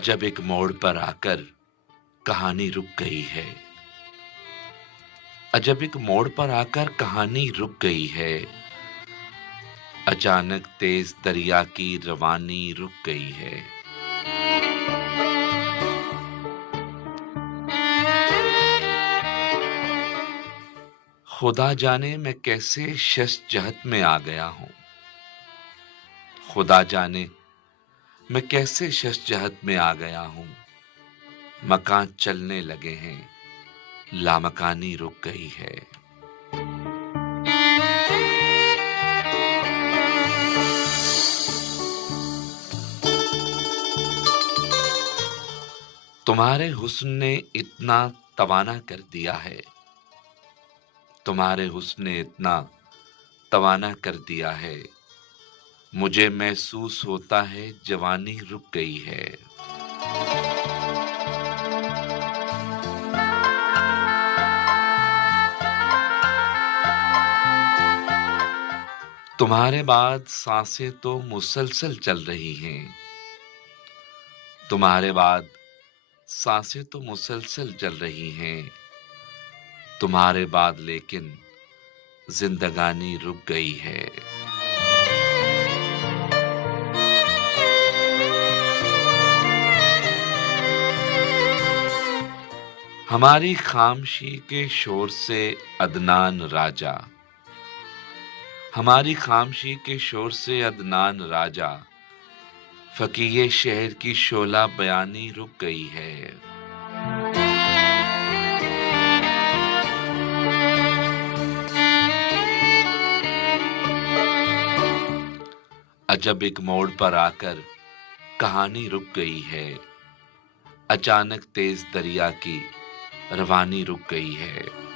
अजब एक मोड़ पर आकर कहानी रुक गई है। अजब एक मोड़ पर आकर कहानी रुक गई है। अचानक तेज दरिया की रवानी रुक गई है। खुदा जाने मैं कैसे शशजहत में आ गया हूँ। खुदा जाने मैं कैसे शशजहत में आ गया हूँ। मकान चलने लगे हैं, लामकानी रुक गई है। तुम्हारे हुस्न ने इतना तवाना कर दिया है। तुम्हारे हुस्न ने इतना तवाना कर दिया है। मुझे महसूस होता है जवानी रुक गई है। तुम्हारे बाद सांसें तो मुसलसल चल रही हैं। तुम्हारे बाद सांसें तो मुसलसल चल रही हैं। तुम्हारे बाद लेकिन जिंदगानी रुक गई है। हमारी खामोशी के शोर से अदनान राजा, हमारी खामोशी के शोर से अदनान राजा, फकीये शहर की शोला बयानी रुक गई है। अजब एक मोड़ पर आकर कहानी रुक गई है। अचानक तेज दरिया की रवानी रुक गई है।